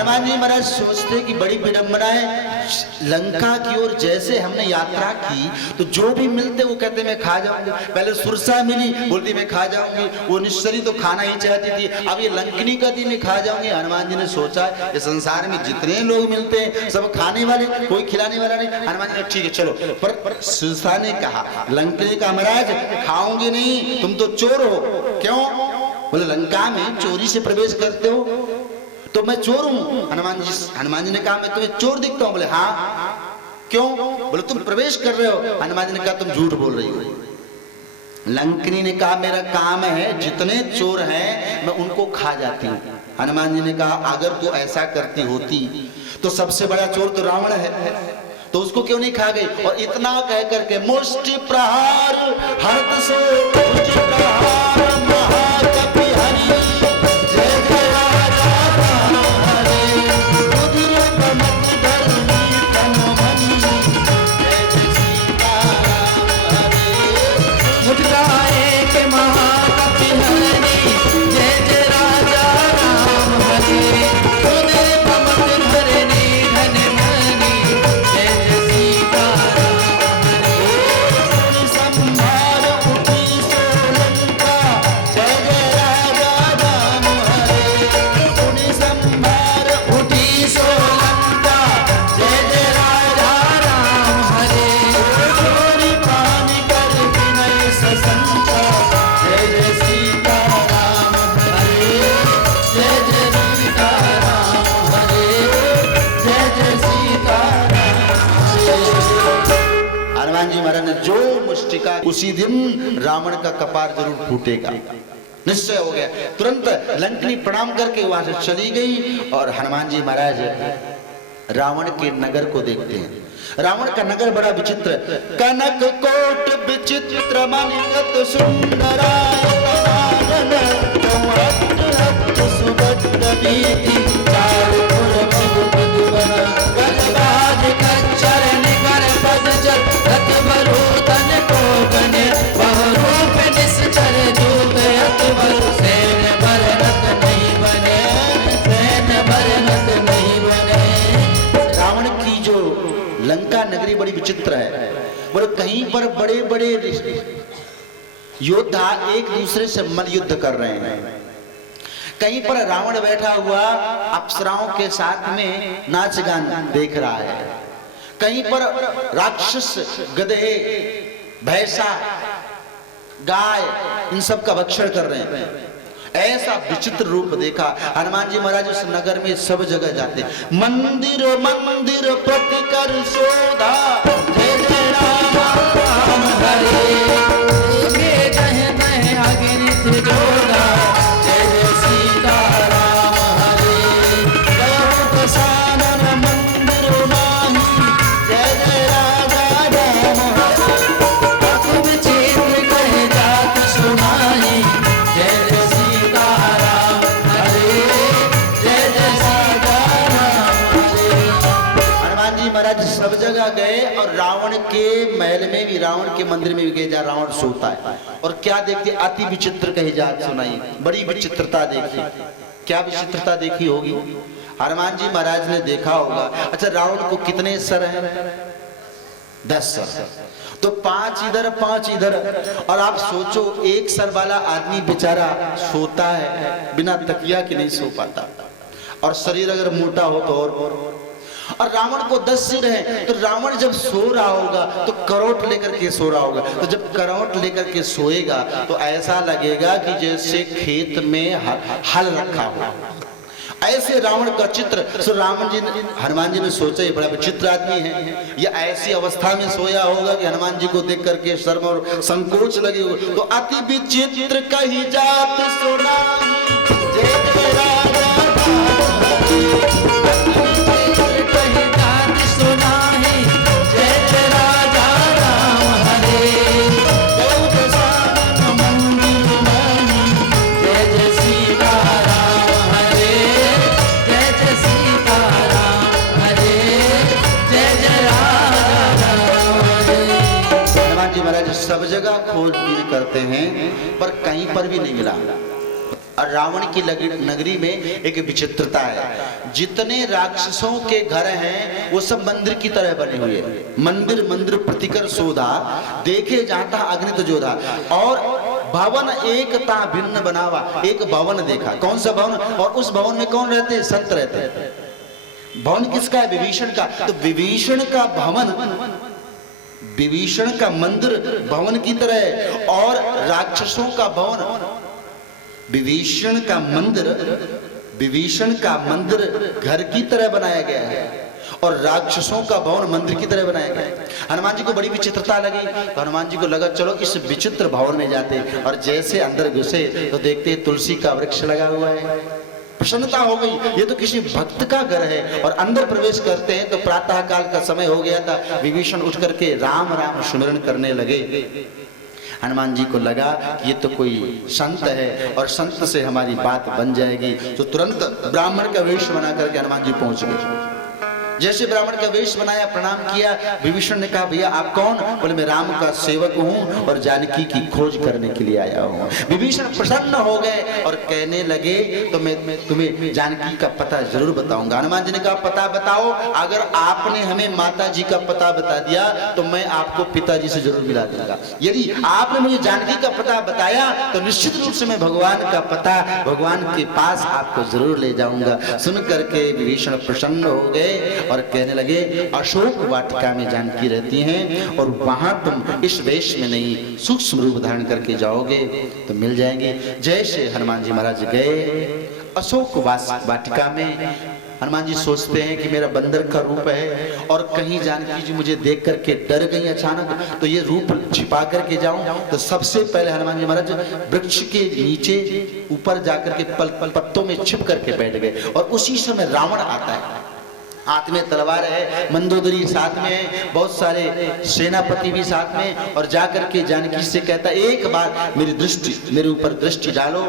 हनुमान जी महाराज सोचते कि बड़ी विडंबना है, लंका की ओर जैसे हमने यात्रा की तो जो भी मिलते वो कहते मैं खा जाऊंगी। पहले सुरसा मिली, बोलती मैं खा जाऊंगी, वो निश्चरी तो खाना ही चाहती थी, अब ये लंकनी का दी मैं खा जाऊंगी। हनुमान जी ने सोचा ये संसार में जितने लोग मिलते हैं सब खाने वाले, कोई खिलाने वाला नहीं। हनुमान जी ने ठीक है चलो, पर सुरसा ने कहा लंकनी का महाराज खाऊंगी नहीं, तुम तो चोर हो। क्यों? बोले लंका में चोरी से प्रवेश करते हो तो मैं चोर हूं। हनुमान जी ने कहा मैं तुम्हें चोर दिखता हूं। बोले हाँ। क्यों? बोले तुम प्रवेश कर रहे हो। हनुमान जी ने कहा तुम झूठ बोल रही हो। लंकनी ने कहा मेरा काम है, जितने चोर हैं मैं उनको खा जाती हूँ। हनुमान जी ने कहा अगर तू ऐसा करती होती तो सबसे बड़ा चोर तो रावण है, तो उसको क्यों नहीं खा गई? और इतना कह करके मुष्टि प्रहार हर्ष सो मुष्टि प्रहार महाकपि हरि जय जय राजा राम हरे रुधिर कमल धरणी तन मणि जय जय सीता राम हरे मुद्राए के महाकपि हरि जय जय राजा राम हरे रुधिर कमल धरणी धन मणि जय जय सीता राम हरे संहार उठी सोलंका जय जय राजा राम हरे पुनि संहार उठी सोलंका जय जय राजा राम हरे चोरी पानी कर विनय ससंका जय जय सीता राम हरे जय जय सीता राम हरे जय जय सीता हनुमान जी महाराज ने जो मुष्टिका, उसी दिन रावण का कपार जरूर फूटेगा, निश्चय हो गया। तुरंत लंकनी प्रणाम करके वहां से चली गई और हनुमान जी महाराज रावण के नगर को देखते हैं। रावण का नगर बड़ा विचित्र, कनक कोट विचित्र मणिकत सुंदरायतनानन चौहद्द हस्त सुभद्र वीथि चारुपुर मधु मधुवन गजबाज खच्चर निकर पद जल रति बरूतन को बने बहुरूप निश्चर जूत अति बरु सैन भरत नहीं बने, सैन भरत नहीं बने। रावण की जो लंका नगरी बड़ी विचित्र है। बोले कहीं पर बड़े बड़े योद्धा एक दूसरे से मन युद्ध कर रहे हैं, कहीं पर रावण बैठा हुआ अप्सराओं के साथ में नाच गान देख रहा है, कहीं पर राक्षस गधे भैंसा गाय इन सब का भक्षण कर रहे हैं। ऐसा विचित्र रूप देखा। हनुमान जी महाराज उस नगर में सब जगह जाते, मंदिर मंदिर प्रति कर शोधा जय जय राम हरे ये कहे कहे अगिनित जोड़ा जय जय सीता राम हरे प्रसादन मंदिर माही जय जय राजा राम हरे खूब क्षेत्र कहे जात सुनाई जय जय सीता राम हरे जय जय सीता राम हरे। हनुमान जी महाराज सब जगह गए और रावण के महल में भी, रावण के मंदिर में भी गए जहाँ रावण सोता है, और क्या देखते अति विचित्र कही जात सुनाई, बड़ी विचित्रता देखी। क्या विचित्रता देखी होगी? हनुमान जी महाराज ने देखा होगा, अच्छा रावण को कितने सर हैं? 10 सर, तो 5 इधर 5 इधर, और आप सोचो एक सर वाला आदमी बेचारा सोता है बिना तकिया के नहीं सो पाता, और शरीर अगर मोटा हो तो और रावण को 10 सिर है, तो रावण जब सो रहा होगा तो करौट लेकर के सो रहा होगा, तो जब करौट लेकर के सोएगा तो ऐसा लगेगा कि जैसे खेत में हल रखा हो, ऐसे रावण का चित्र। सो हनुमान जी ने सोचा ये बड़ा विचित्र आदमी है, ये ऐसी अवस्था में सोया होगा कि हनुमान जी को देख करके शर्म और संकोच लगे हो, तो अति विचित्र कही जात सुनाई जय जय राजा कही जात सुनाई जय जय राजा राम हरे मंदिर माही जय जय सीता राम हरे जय जय सीता राम हरे जय जय राजा राम हरे। हनुमान जी महाराज सब जगह खोजबीन करते हैं पर कहीं पर भी नहीं मिला। और रावण की नगरी में एक विचित्रता है, जितने राक्षसों के घर हैं वो सब मंदिर की तरह बने हुए हैं। मंदिर मंदिर प्रतिकर शोधा, देखे जाता अग्नित जोधा। और भवन एक ता भिन्न बनावा, एक भवन देखा। कौन सा भवन? और उस भवन में कौन रहते हैं? संत रहते हैं। भवन किसका है? विभीषण का। तो विभीषण का भवन, विभीषण का मंदिर भवन की तरह है, और राक्षसों का भवन, विभीषण का मंदिर घर की तरह बनाया गया है, और राक्षसों का भवन मंदिर की तरह बनाया गया है। हनुमान जी को बड़ी विचित्रता लगी, तो हनुमान जी को लगा चलो इस विचित्र भवन में जाते। और जैसे अंदर घुसे तो देखते तुलसी का वृक्ष लगा हुआ है। प्रसन्नता हो गई, ये तो किसी भक्त का घर है। और अंदर प्रवेश करते हैं तो प्रातः काल का समय हो गया था। विभीषण उठ करके राम राम सुमिरन करने लगे। हनुमान जी को लगा कि ये तो कोई संत है और संत से हमारी बात बन जाएगी। तो तुरंत ब्राह्मण का वेश बना करके हनुमान जी पहुंच गए। जैसे ब्राह्मण का वेश बनाया, प्रणाम किया, विभीषण ने कहा भैया आप कौन? बोले मैं राम का सेवक हूँ और जानकी की खोज करने के लिए आया हूँ। विभीषण प्रसन्न हो गए और कहने लगे तो मैं तुम्हें जानकी का पता जरूर बताऊंगा। हनुमान जी ने कहा पता बताओ, अगर आपने हमें माता जी का पता बता दिया तो मैं आपको पिताजी से जरूर मिला दूंगा। यदि आपने मुझे जानकी का पता बताया तो निश्चित रूप से मैं भगवान का पता भगवान के पास आपको जरूर ले जाऊंगा। सुन करके विभीषण प्रसन्न हो गए और कहने लगे अशोक वाटिका में जानकी रहती हैं और वहां तुम इस वेश में नहीं सूक्ष्म रूप धारण करके जाओगे तो मिल जाएंगे। जैसे हनुमान जी महाराज गए अशोक वाटिका में, हनुमान जी सोचते हैं कि मेरा बंदर का रूप है और कहीं जानकी जी मुझे देख करके डर गई अचानक, तो ये रूप छिपा करके जाऊं। तो सबसे पहले हनुमान जी महाराज वृक्ष के नीचे ऊपर जाकर के पत्तों में छिप करके बैठ गए। और उसी समय रावण आता है, हाथ में तलवार है, मंदोदरी साथ में है, बहुत सारे सेनापति भी साथ में। और जाकर के जानकी से कहता एक बार मेरे ऊपर दृष्टि डालो,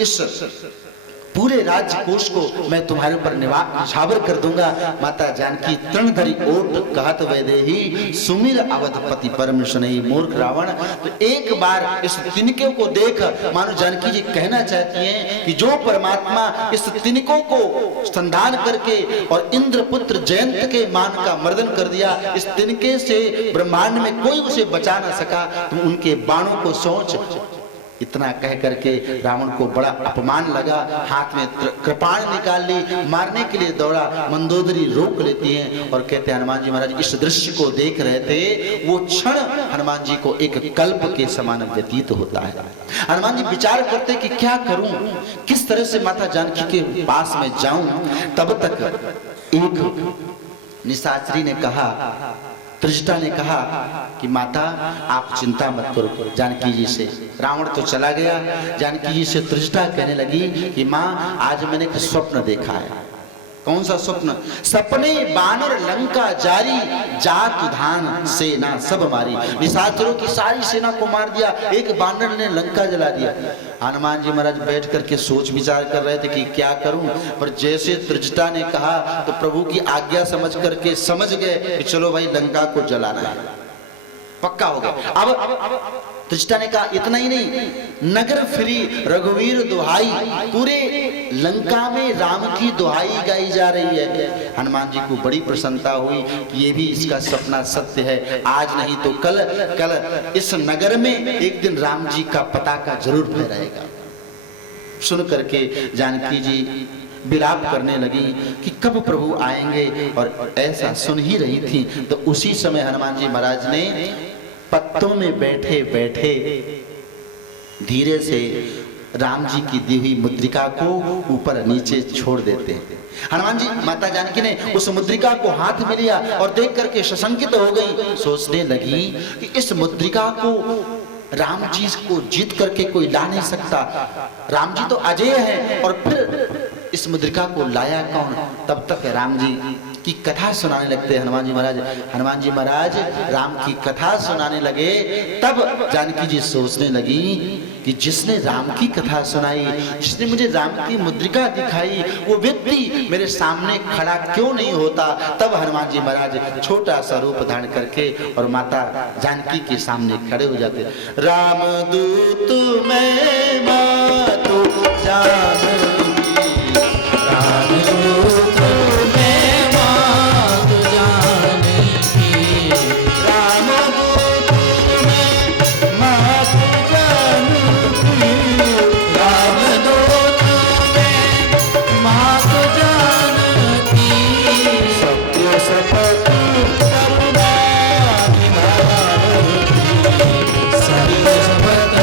इस पूरे राज्य कोष को मैं तुम्हारे ऊपर निछावर कर दूंगा। माता जानकी तृणधरी ओट कहत वैदेही सुमिर अवधपति परम सुनहि। मूर्ख रावण, तो एक बार इस तिनके को देख मानो जानकी जी कहना चाहती हैं कि जो परमात्मा इस तिनकों को संधान करके और इंद्रपुत्र जयंत के मान का मर्दन कर दिया, इस तिनके से ब्रह्मांड में कोई उसे बचा ना सका, तुम उनके बाणों को सोच। इतना कह करके रावण को बड़ा अपमान लगा, हाथ में कृपाण निकाल ली, मारने के लिए दौड़ा। मंदोदरी रोक लेती हैं और कहते हैं हनुमान जी महाराज इस दृश्य को देख रहे थे, वो क्षण हनुमान जी को एक कल्प के समान व्यतीत होता है। हनुमान जी विचार करते कि क्या करूं, किस तरह से माता जानकी के पास में जाऊं। तब तक एक निशाचरी ने कहा, त्रिजटा ने कहा कि माता आप चिंता मत करो जानकी जी से। रावण तो चला गया, जानकी जी से त्रिजटा कहने लगी कि माँ आज मैंने एक स्वप्न देखा है। कौन सा स्वप्न? सपने बानर लंका जारी, जात धान सेना सब मारी। निशाचरों की सारी सेना को मार दिया, एक बानर ने लंका जला दिया। हनुमान जी महाराज बैठ करके सोच विचार कर रहे थे कि क्या करूं, पर जैसे त्रिजटा ने कहा तो प्रभु की आज्ञा समझ करके समझ गए कि चलो भाई लंका को जलाना है, पक्का हो गया। अब त्रिजटा ने कहा इतना ही नहीं, नगर फिरी रघुवीर दुहाई, पूरे लंका में राम की दुहाई गाई जा रही है। हनुमान जी को बड़ी प्रसन्नता हुई कि ये भी इसका सपना सत्य है, आज नहीं तो कल इस नगर में एक दिन राम जी का पताका जरूर फहराएगा। सुन करके जानकी जी विलाप करने लगी कि कब प्रभु आएंगे, और ऐसा सुन ही रही थी तो उसी समय हनुमान जी महाराज ने पत्तों में बैठे बैठे धीरे से राम जी की दी हुई मुद्रिका को ऊपर नीचे छोड़ देते हैं। हनुमान जी माता जानकी ने उस मुद्रिका को हाथ में लिया और देख करके सशंकित हो गई, सोचने लगी कि इस मुद्रिका को राम जी को जीत करके कोई ला नहीं सकता, राम जी तो अजय है, और फिर इस मुद्रिका को लाया कौन। तब तक राम जी की कथा सुनाने लगते हनुमान जी महाराज। हनुमान जी महाराज राम की कथा सुनाने लगे, तब जानकी जी सोचने लगी कि जिसने राम की कथा सुनाई, जिसने मुझे राम की मुद्रिका दिखाई, वो व्यक्ति मेरे सामने खड़ा क्यों नहीं होता। तब हनुमान जी महाराज छोटा सा रूप धारण करके और माता जानकी के सामने खड़े हो जाते। राम दूत मैं मातु जानकी रामदूत में मात जानकी रामदूत में मात जानकी रामदूत में मात जानकी सत्य शपथ करुणा निधान सत्य शपथ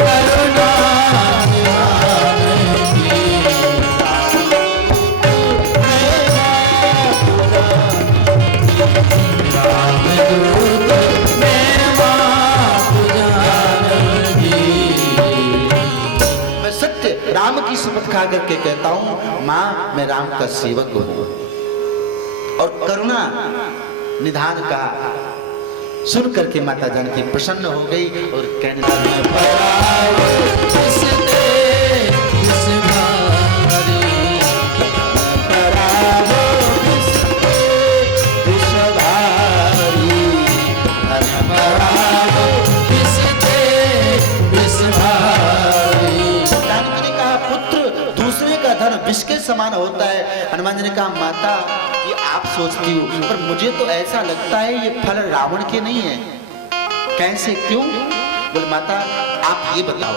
करुणा निधान की रामदूत में मात जानकी मैं सत्य राम की शपथ खा करके कहता हूँ माँ मैं राम का सेवक हूँ। और करुणा निधान का सुन करके माता जानकी प्रसन्न हो गई और कहने लगी जानकी ने कहा पुत्र दूसरे का धन विष के समान होता है। हनुमान जी ने कहा माता ये आप सोचती हो पर मुझे तो ऐसा लगता है ये फल रावण के नहीं है। कैसे क्यों? बोले माता आप ये बताओ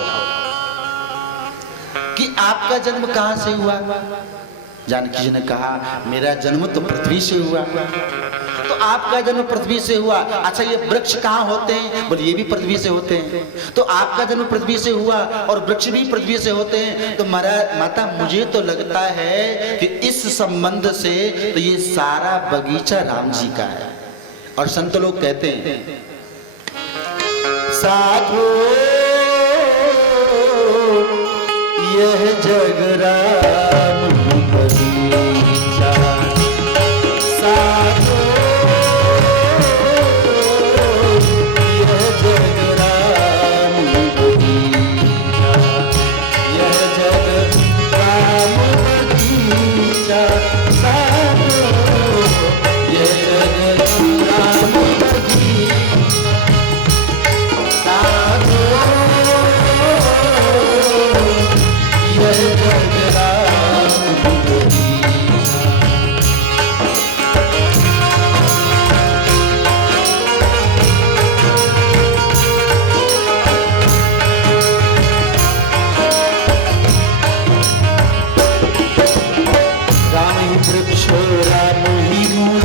कि आपका जन्म कहां से हुआ? जानकी जी ने कहा मेरा जन्म तो पृथ्वी से हुआ। तो आपका जन्म पृथ्वी से हुआ, अच्छा ये वृक्ष कहाँ होते हैं? बोले ये भी पृथ्वी से होते हैं। तो आपका जन्म पृथ्वी से हुआ और वृक्ष भी पृथ्वी से होते हैं। तो माता मुझे तो लगता है कि इस संबंध से तो ये सारा बगीचा राम जी का है। और संत लोग कहते हैं साधु यह जग राम बगीचा साधु यह जग राम बगीचा यह जग राम बगीचा साधु यह जग राम बगीचा साधु यह जग राम बगीचा। राम ही वृक्ष राम ही मूल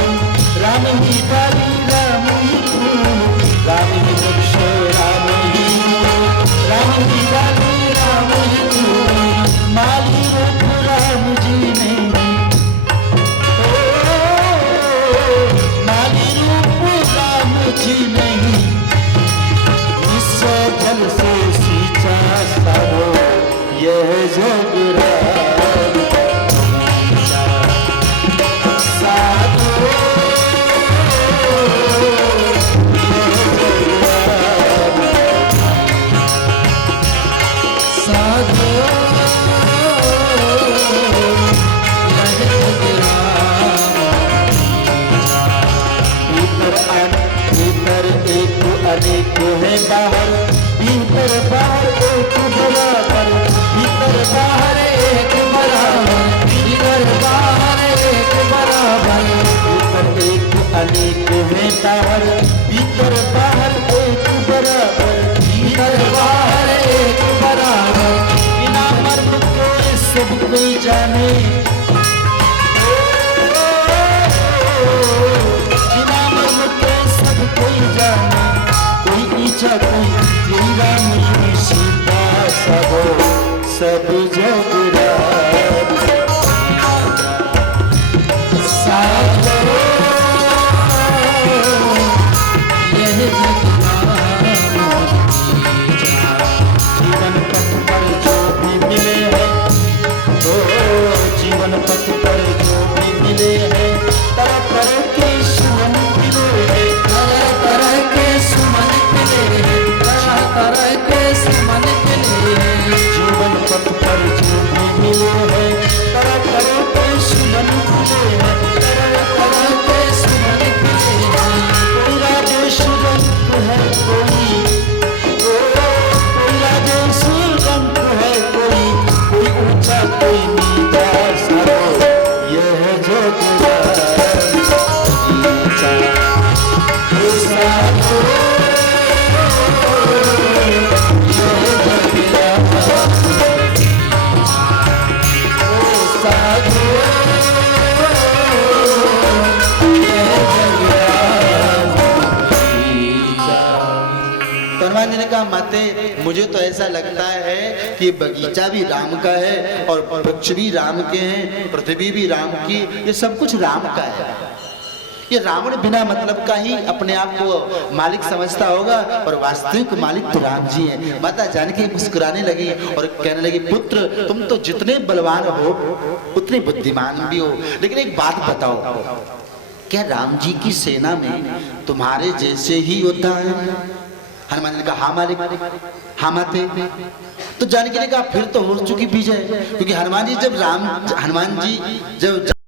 राम ही डाली राम ही फूल राम ही वृक्ष राम ही मूल राम ही डाली राम ही फूल माली रूप राम जी ने माली रूप राम जी नहीं निस्सव जल से सींचा सबो यह जग राम साधो साधो यह जग राम भीतर एक अनेक है बाहर भीतर बाहर एक बराबर भीतर बाहर एक बराबर इधर बाहर एक बराबर भीतर एक अनेक है बाहर भीतर बाहर एक बराबर इधर बाहर एक बराबर बिना मर्म को सब कोई जाने बिना मर्म को सब कोई जाने कोई नीचा कोई तेरा नहीं सीता सब जग राम साधो यह जग राम जीवन पथ पर जो भी मिले हैं जीवन पथ पर जो भी मिले हैं तरह तरह के सुमन खिले हैं तरह तरह के सुमन खिले हैं तरह तरह के सुमन खिले हैं जीवन पथ पर जो भी तो हनुमान जी ने कहा माते मुझे तो ऐसा लगता है कि बगीचा भी राम का है और वृक्ष भी राम के हैं, पृथ्वी भी राम की, ये सब कुछ राम का है। ये रावण बिना मतलब का ही अपने आप को मालिक समझता होगा और वास्तविक मालिक तो राम जी हैं। माता जानकी मुस्कुराने लगी और कहने लगी पुत्र तुम तो जितने बलवान हो उतने बुद्धिमान भी हो, लेकिन एक बात बताओ क्या राम जी की सेना में तुम्हारे जैसे ही योद्धा है? हनुमान ने कहा हाँ मालिक, हाँ माते। तो जानकी ने कहा फिर तो हो चुकी विजय, क्योंकि हनुमान जी जब